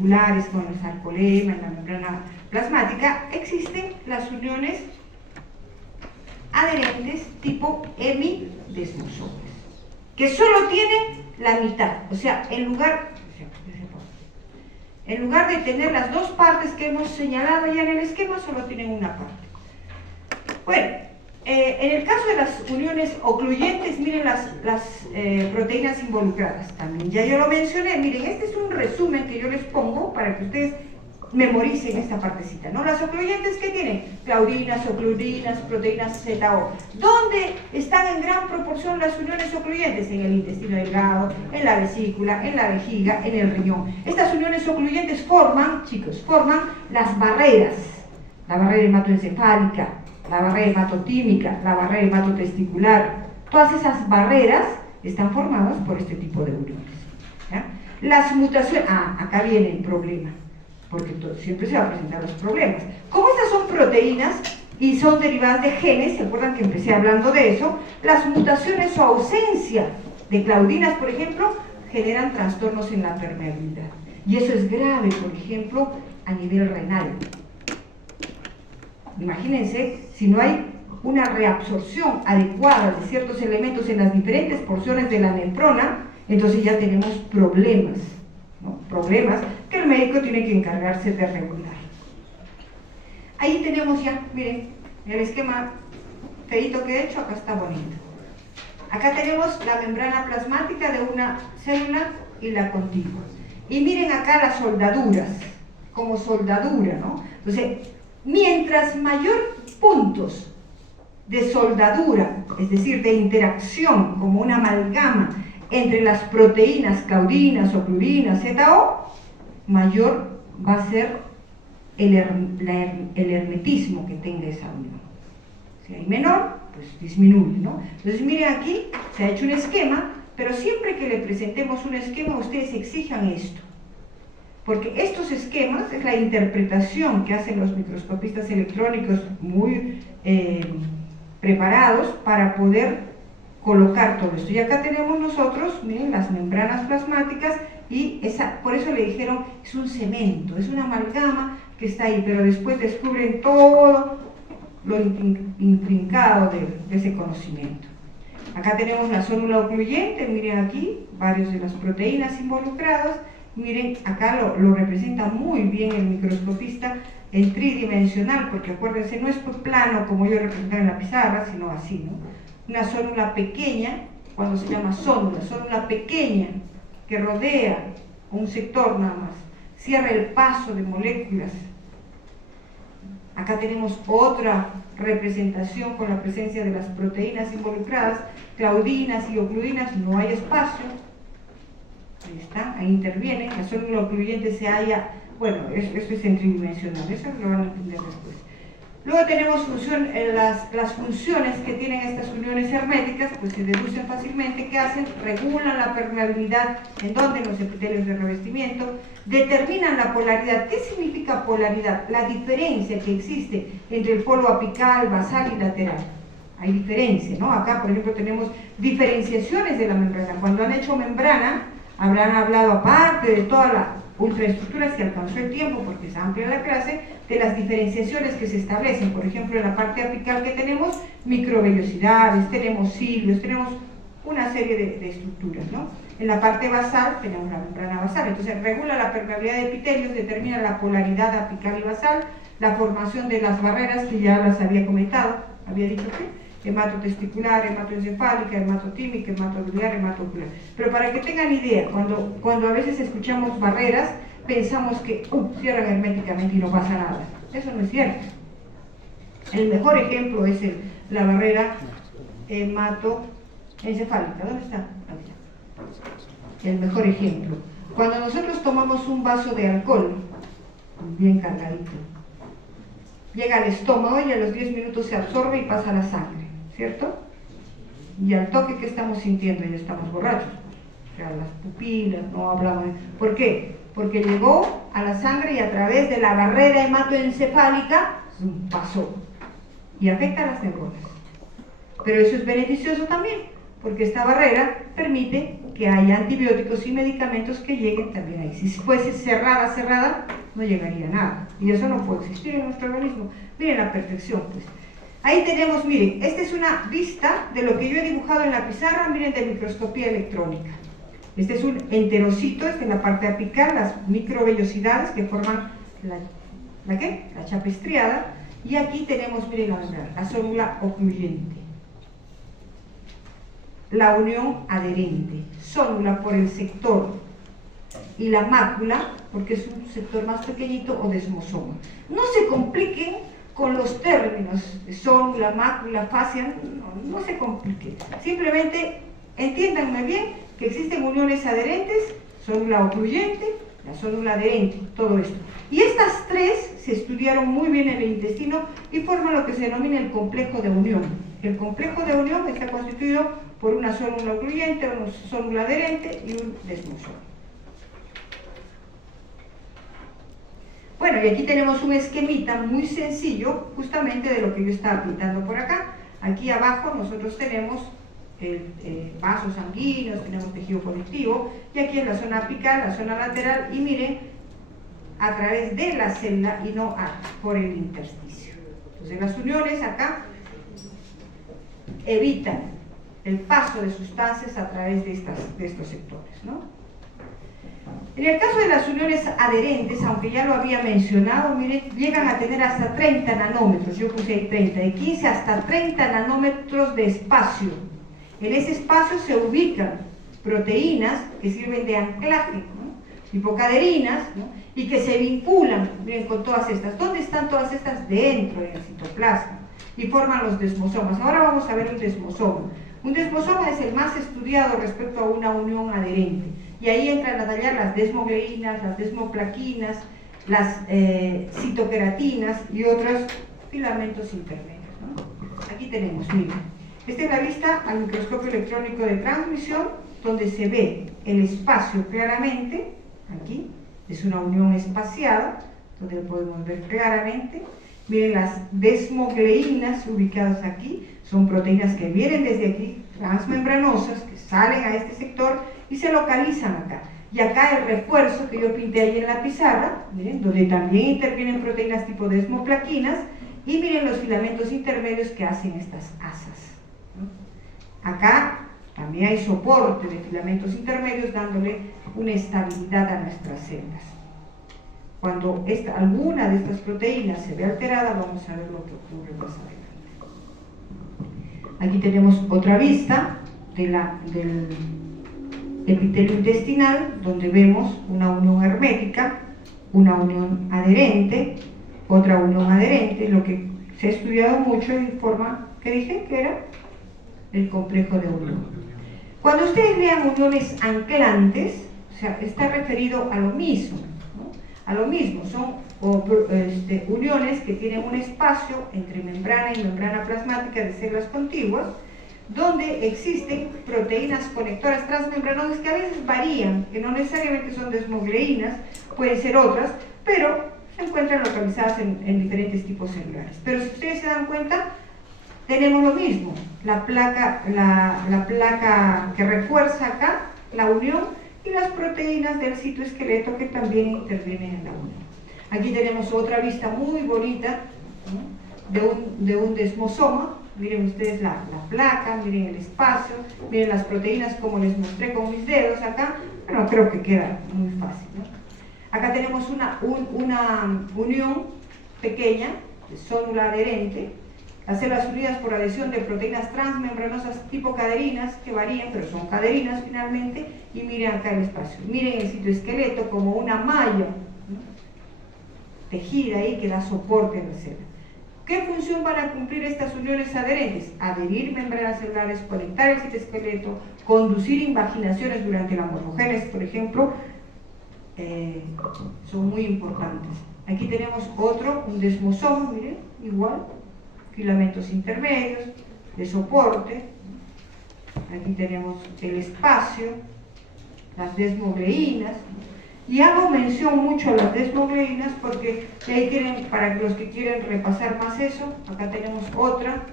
ventriculares con el sarcolema, en la membrana plasmática, existen las uniones adherentes tipo hemidesmosomas, que solo tienen la mitad, o sea, en lugar de tener las dos partes que hemos señalado ya en el esquema, solo tienen una parte. Bueno, en el caso de las uniones ocluyentes, miren las proteínas involucradas también. Ya yo lo mencioné, miren, este es un resumen que yo les pongo para que ustedes memoricen esta partecita, ¿no? Las ocluyentes, ¿qué tienen? Claudinas, oclurinas, proteínas ZO. ¿Dónde están en gran proporción las uniones ocluyentes? En el intestino delgado, en la vesícula, en la vejiga, en el riñón. Estas uniones ocluyentes forman, chicos, forman las barreras. La barrera hematoencefálica, la barrera hematotímica, la barrera hematotesticular. Todas esas barreras están formadas por este tipo de uniones, ¿ya? Las mutaciones, acá viene el problema, porque siempre se van a presentar los problemas. Como estas son proteínas y son derivadas de genes, ¿se acuerdan que empecé hablando de eso? Las mutaciones o ausencia de claudinas, por ejemplo, generan trastornos en la permeabilidad. Y eso es grave, por ejemplo, a nivel renal. Imagínense, si no hay una reabsorción adecuada de ciertos elementos en las diferentes porciones de la nefrona, entonces ya tenemos problemas, ¿no? Problemas que el médico tiene que encargarse de regular. Ahí tenemos ya, miren, el esquema feito que he hecho, acá está bonito. Acá tenemos la membrana plasmática de una célula y la contigua. Y miren acá las soldaduras, como soldadura, ¿no? Entonces, mientras mayor puntos de soldadura, es decir, de interacción, como una amalgama entre las proteínas claudinas, oclurinas, ZO, mayor va a ser el hermetismo que tenga esa unión. Si hay menor, pues disminuye, ¿no? Entonces miren aquí, se ha hecho un esquema, pero siempre que le presentemos un esquema, ustedes exijan esto. Porque estos esquemas es la interpretación que hacen los microscopistas electrónicos muy preparados para poder colocar todo esto. Y acá tenemos nosotros, miren, las membranas plasmáticas, y por eso le dijeron, es un cemento, es una amalgama que está ahí, pero después descubren todo lo intrincado de ese conocimiento. Acá tenemos la célula ocluyente, miren aquí, varios de las proteínas involucradas. Miren, acá lo representa muy bien el microscopista en tridimensional, porque acuérdense, no es plano como yo representaba en la pizarra, sino así, ¿no? Una célula pequeña, cuando se llama célula pequeña, que rodea un sector nada más, cierra el paso de moléculas. Acá tenemos otra representación con la presencia de las proteínas involucradas, claudinas y ocludinas, no hay espacio. Ahí está, ahí interviene, la célula ocluyente se halla, bueno, esto es en tridimensional, eso lo van a entender después. Luego tenemos las funciones que tienen estas uniones herméticas, pues se deducen fácilmente. ¿Qué hacen? Regulan la permeabilidad, ¿en dónde? En los epitelios de revestimiento. Determinan la polaridad. ¿Qué significa polaridad? La diferencia que existe entre el polo apical, basal y lateral. Hay diferencia, ¿no? Acá, por ejemplo, tenemos diferenciaciones de la membrana. Cuando han hecho membrana, habrán hablado, aparte de toda la ultraestructura, si alcanzó el tiempo porque es amplia la clase, de las diferenciaciones que se establecen. Por ejemplo, en la parte apical que tenemos microvellosidades, tenemos cilios, tenemos una serie de estructuras, ¿no? En la parte basal tenemos la membrana basal, entonces regula la permeabilidad de epitelios, determina la polaridad apical y basal, la formación de las barreras que ya las había comentado, había dicho que hematotesticular, hematoencefálica, hematotímica, hematobiliar, hematocular. Pero para que tengan idea, cuando a veces escuchamos barreras, pensamos que cierran herméticamente y no pasa nada. Eso no es cierto. El mejor ejemplo es la barrera hematoencefálica. ¿Dónde está? El mejor ejemplo. Cuando nosotros tomamos un vaso de alcohol, bien cargadito, llega al estómago y a los 10 minutos se absorbe y pasa a la sangre, ¿cierto? Y al toque, ¿qué estamos sintiendo? Ya estamos borrachos. O sea, las pupilas, no hablamos. ¿Por qué? Porque llegó a la sangre y a través de la barrera hematoencefálica pasó y afecta a las neuronas. Pero eso es beneficioso también, porque esta barrera permite que haya antibióticos y medicamentos que lleguen también ahí. Si fuese cerrada, no llegaría a nada. Y eso no puede existir en nuestro organismo. Miren la perfección, pues. Ahí tenemos, miren, esta es una vista de lo que yo he dibujado en la pizarra, miren, de microscopía electrónica. Este es un enterocito, esta es la parte apical, las microvellosidades que forman la chapa estriada. Y aquí tenemos, miren, la célula ocluyente, la unión adherente, célula por el sector, y la mácula, porque es un sector más pequeñito, o desmosoma. No se compliquen con los términos de célula, mácula, fascia, no se compliquen. Simplemente entiéndanme bien que existen uniones adherentes, célula ocluyente, la célula adherente, todo esto. Y estas tres se estudiaron muy bien en el intestino y forman lo que se denomina el complejo de unión. El complejo de unión está constituido por una célula ocluyente, una célula adherente y un desmosoma. Bueno, y aquí tenemos un esquemita muy sencillo, justamente de lo que yo estaba pintando por acá. Aquí abajo nosotros tenemos vasos sanguíneos, tenemos tejido conectivo, y aquí en la zona apical, la zona lateral, y miren, a través de la célula y no por el intersticio. Entonces las uniones acá evitan el paso de sustancias a través de estos sectores, ¿no? En el caso de las uniones adherentes, aunque ya lo había mencionado, miren, llegan a tener hasta 30 nanómetros, yo puse ahí 30, de 15 hasta 30 nanómetros de espacio. En ese espacio se ubican proteínas que sirven de anclaje, ¿no? Hipocaderinas, ¿no? Y que se vinculan, miren, con todas estas. ¿Dónde están todas estas? Dentro del citoplasma, y forman los desmosomas. Ahora vamos a ver un desmosoma. Un desmosoma es el más estudiado respecto a una unión adherente, y ahí entran a tallar las desmogleínas, las desmoplaquinas, las citoqueratinas y otros filamentos intermedios, ¿no? Aquí tenemos, miren, esta es la vista al microscopio electrónico de transmisión, donde se ve el espacio claramente. Aquí es una unión espaciada, donde lo podemos ver claramente. Miren, las desmogleínas ubicadas aquí son proteínas que vienen desde aquí, transmembranosas, que salen a este sector y se localizan acá. Y acá el refuerzo que yo pinté ahí en la pizarra, miren, donde también intervienen proteínas tipo desmoplaquinas, y miren los filamentos intermedios que hacen estas asas, ¿no? Acá también hay soporte de filamentos intermedios dándole una estabilidad a nuestras células. Cuando alguna de estas proteínas se ve alterada, vamos a ver lo que ocurre más adelante. Aquí tenemos otra vista del epitelio intestinal, donde vemos una unión hermética, una unión adherente, otra unión adherente, lo que se ha estudiado mucho en forma, ¿qué dije? Que era el complejo de unión. Cuando ustedes vean uniones anclantes, o sea, está referido a lo mismo, ¿no? A lo mismo, son uniones que tienen un espacio entre membrana y membrana plasmática de células contiguas, donde existen proteínas conectoras transmembranosas que a veces varían, que no necesariamente son desmogleínas, pueden ser otras, pero se encuentran localizadas en diferentes tipos celulares. Pero si ustedes se dan cuenta, tenemos lo mismo, la placa que refuerza acá la unión, y las proteínas del citoesqueleto que también intervienen en la unión. Aquí tenemos otra vista muy bonita, ¿no? de un desmosoma. Miren ustedes la placa, miren el espacio, miren las proteínas como les mostré con mis dedos acá. Bueno, creo que queda muy fácil, ¿no? Acá tenemos una unión pequeña de célula adherente, las células unidas por adhesión de proteínas transmembranosas tipo caderinas, que varían, pero son caderinas finalmente, y miren acá el espacio. Miren el citoesqueleto como una malla, ¿no? Tejida ahí que da soporte a la célula. ¿Qué función van a cumplir estas uniones adherentes? Adherir membranas celulares, conectar el citoesqueleto, conducir invaginaciones durante la morfogénesis, por ejemplo, son muy importantes. Aquí tenemos otro, un desmosoma, miren, igual, filamentos intermedios, de soporte. Aquí tenemos el espacio, las desmogleínas, Y hago mención mucho a las desmogleínas porque ahí tienen, para los que quieren repasar más eso, acá tenemos otra,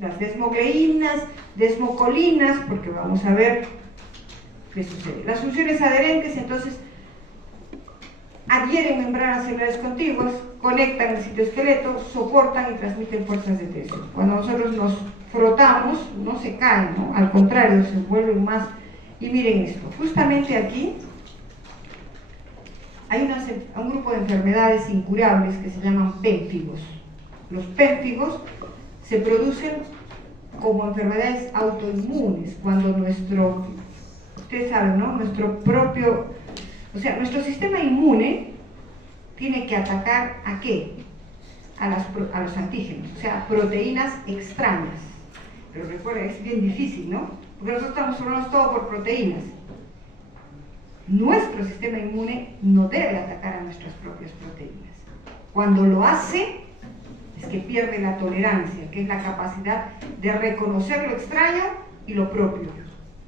las desmogleínas, desmocolinas, porque vamos a ver qué sucede. Las funciones adherentes, entonces, adhieren membranas celulares contiguas, conectan el citoesqueleto, soportan y transmiten fuerzas de tensión. Cuando nosotros nos frotamos, no se caen, ¿no? Al contrario, se vuelven más. Y miren esto, justamente aquí hay un grupo de enfermedades incurables que se llaman pénfigos. Los pénfigos se producen como enfermedades autoinmunes, cuando ustedes saben, ¿no? Nuestro sistema inmune tiene que atacar ¿a qué? A los antígenos, o sea, proteínas extrañas. Pero recuerden, es bien difícil, ¿no? Porque nosotros estamos formados todo por proteínas. Nuestro sistema inmune no debe atacar a nuestras propias proteínas. Cuando lo hace, es que pierde la tolerancia, que es la capacidad de reconocer lo extraño y lo propio.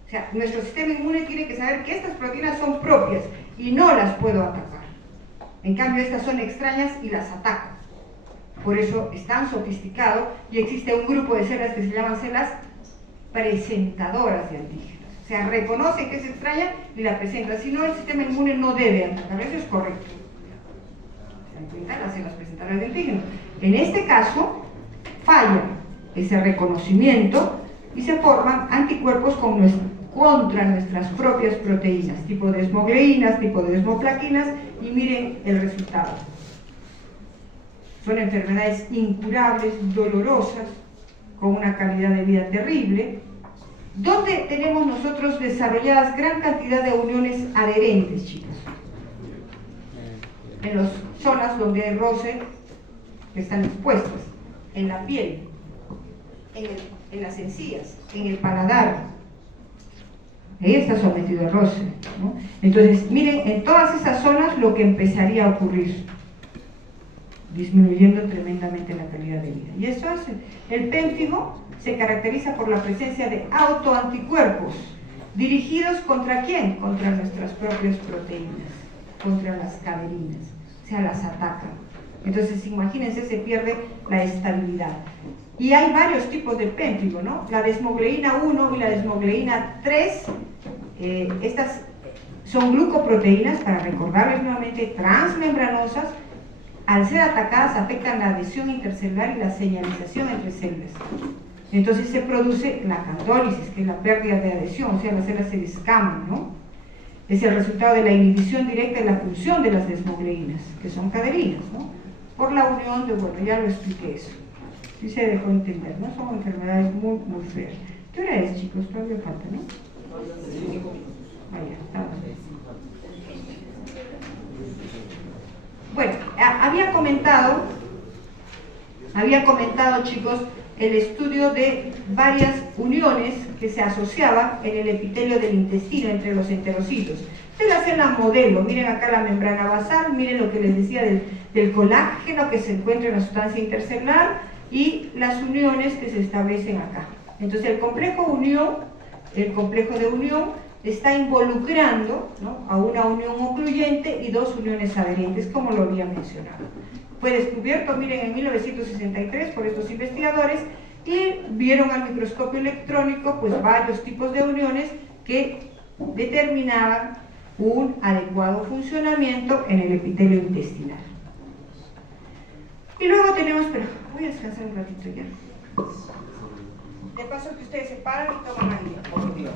O sea, nuestro sistema inmune tiene que saber que estas proteínas son propias y no las puedo atacar. En cambio, estas son extrañas y las ataco. Por eso es tan sofisticado y existe un grupo de células que se llaman células presentadoras de antígenos. O sea, reconoce que es extraña y la presenta. Si no, el sistema inmune no debe atacar. Eso es correcto. ¿Se dan cuenta? Las células presentadoras de antígenos. En este caso, falla ese reconocimiento y se forman anticuerpos contra nuestras propias proteínas, tipo desmogleínas, tipo desmoplaquinas, y miren el resultado. Son enfermedades incurables, dolorosas, con una calidad de vida terrible, donde tenemos nosotros desarrolladas gran cantidad de uniones adherentes, chicos. En las zonas donde hay roce, que están expuestas, en la piel, en las encías, en el paladar. Ahí está sometido el roce, ¿no? Entonces, miren, en todas esas zonas lo que empezaría a ocurrir, disminuyendo tremendamente la calidad de vida. Y eso hace. El pénfigo se caracteriza por la presencia de autoanticuerpos dirigidos ¿contra quién? Contra nuestras propias proteínas, contra las cadeninas, o sea, las atacan. Entonces, imagínense, se pierde la estabilidad. Y hay varios tipos de pénfigo, ¿no? La desmogleína 1 y la desmogleína 3, estas son glucoproteínas, para recordarles nuevamente, transmembranosas. Al ser atacadas afectan la adhesión intercelular y la señalización entre células. Entonces se produce la candólisis, que es la pérdida de adhesión, o sea, las células se descaman, ¿no? Es el resultado de la inhibición directa de la función de las desmogleínas, que son cadeninas, ¿no? Por la unión de, bueno, ya lo expliqué eso. Sí se dejó entender, ¿no? Son enfermedades muy, muy feas. ¿Qué hora es, chicos? Todavía falta, ¿no? Vaya, estamos. Bueno, había comentado, chicos, el estudio de varias uniones que se asociaban en el epitelio del intestino entre los enterocitos. Ustedes hacen la modelo, miren acá la membrana basal, miren lo que les decía del colágeno que se encuentra en la sustancia intercelular y las uniones que se establecen acá. Entonces el complejo de unión está involucrando, ¿no?, a una unión ocluyente y dos uniones adherentes, como lo había mencionado. Fue descubierto, miren, en 1963 por estos investigadores y vieron al microscopio electrónico pues varios tipos de uniones que determinaban un adecuado funcionamiento en el epitelio intestinal. Y luego tenemos, pero voy a descansar un ratito ya. De paso que ustedes se paran y toman agua, por Dios.